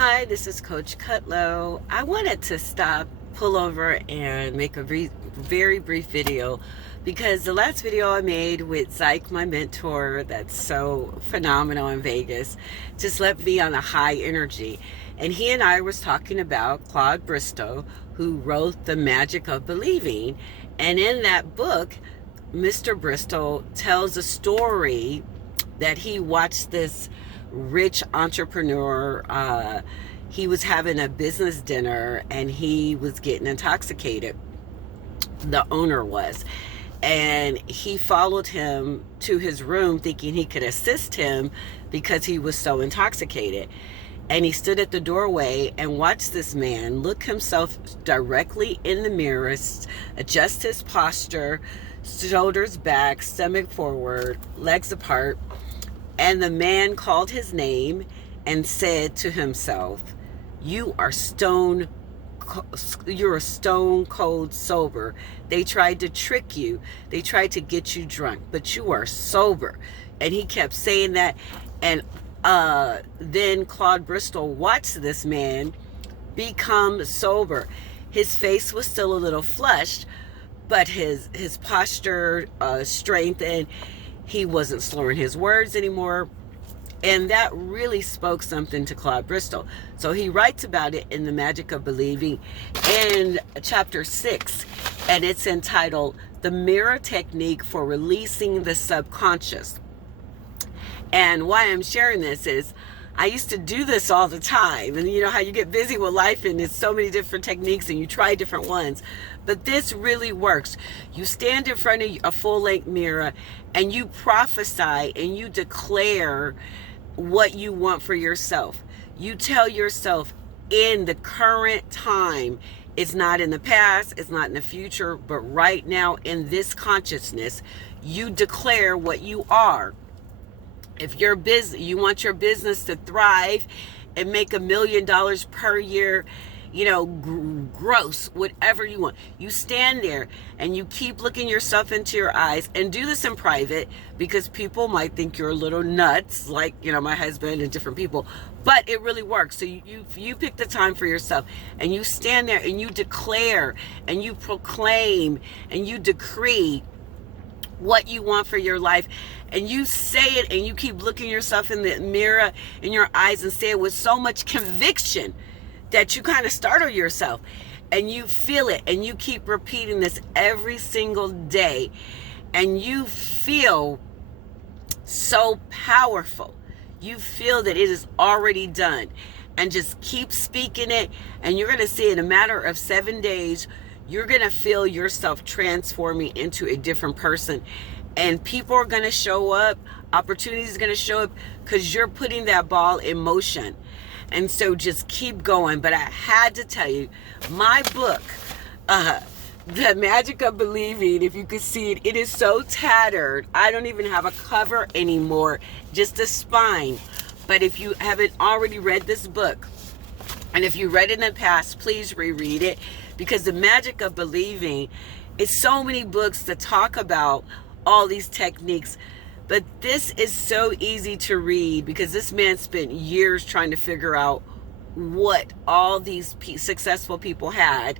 Hi, this is Coach Cutlow. I wanted to pull over, and make a very brief video because the last video I made with Zyke, my mentor, that's so phenomenal in Vegas, just left me on a high energy. And he and I was talking about Claude Bristol, who wrote The Magic of Believing. And in that book, Mr. Bristol tells a story that he watched this rich entrepreneur. He was having a business dinner and he was getting intoxicated. The owner was. And he followed him to his room thinking he could assist him because he was so intoxicated. And he stood at the doorway and watched this man look himself directly in the mirror, adjust his posture, shoulders back, stomach forward, legs apart. And the man called his name and said to himself, you're stone cold sober. They tried to trick you. They tried to get you drunk, but you are sober. And he kept saying that. And then Claude Bristol watched this man become sober. His face was still a little flushed, but his posture strengthened. He wasn't slurring his words anymore. And that really spoke something to Claude Bristol. So he writes about it in The Magic of Believing in chapter 6. And it's entitled The Mirror Technique for Releasing the Subconscious. And why I'm sharing this is I used to do this all the time. And you know how you get busy with life and there's so many different techniques and you try different ones. But this really works. You stand in front of a full-length mirror and you prophesy and you declare what you want for yourself. You tell yourself in the current time, it's not in the past, it's not in the future, but right now in this consciousness, you declare what you are. If you're busy, you want your business to thrive and make $1 million per year, gross, whatever you want. You stand there and you keep looking yourself into your eyes, and do this in private because people might think you're a little nuts, like, my husband and different people, but it really works. So you pick the time for yourself and you stand there and you declare and you proclaim and you decree what you want for your life, and you say it and you keep looking yourself in the mirror in your eyes and say it with so much conviction that you kind of startle yourself and you feel it, and you keep repeating this every single day and you feel so powerful. You feel that it is already done, and just keep speaking it, and you're going to see in a matter of 7 days you're going to feel yourself transforming into a different person. And people are going to show up. Opportunities are going to show up because you're putting that ball in motion. And so just keep going. But I had to tell you, my book, The Magic of Believing, if you could see it, it is so tattered. I don't even have a cover anymore, just a spine. But if you haven't already read this book, and if you read it in the past, please reread it, because The Magic of Believing is so many books that talk about all these techniques. But this is so easy to read because this man spent years trying to figure out what all these successful people had.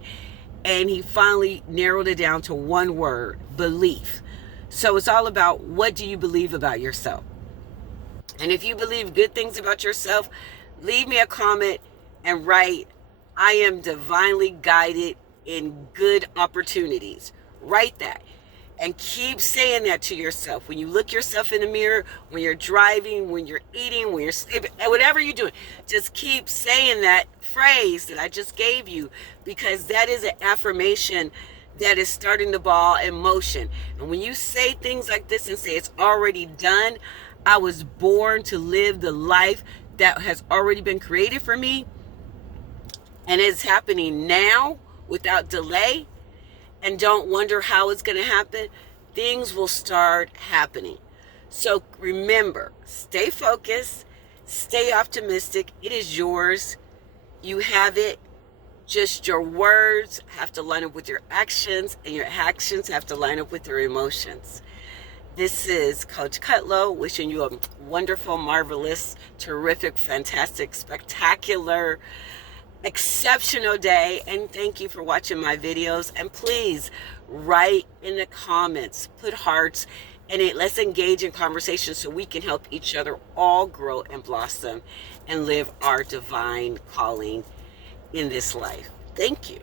And he finally narrowed it down to one word: belief. So it's all about, what do you believe about yourself? And if you believe good things about yourself, leave me a comment and write, I am divinely guided in good opportunities. Write that. And keep saying that to yourself. When you look yourself in the mirror, when you're driving, when you're eating, when you're sleeping, whatever you're doing, just keep saying that phrase that I just gave you, because that is an affirmation that is starting the ball in motion. And when you say things like this and say it's already done, I was born to live the life that has already been created for me, and it's happening now without delay. And don't wonder how it's going to happen. Things will start happening. So remember, stay focused, stay optimistic. It is yours. You have it. Just your words have to line up with your actions, and your actions have to line up with your emotions. This is Coach Cutlow wishing you a wonderful, marvelous, terrific, fantastic, spectacular, exceptional day. And thank you for watching my videos. And please write in the comments, put hearts, and let's engage in conversation so we can help each other all grow and blossom and live our divine calling in this life. Thank you.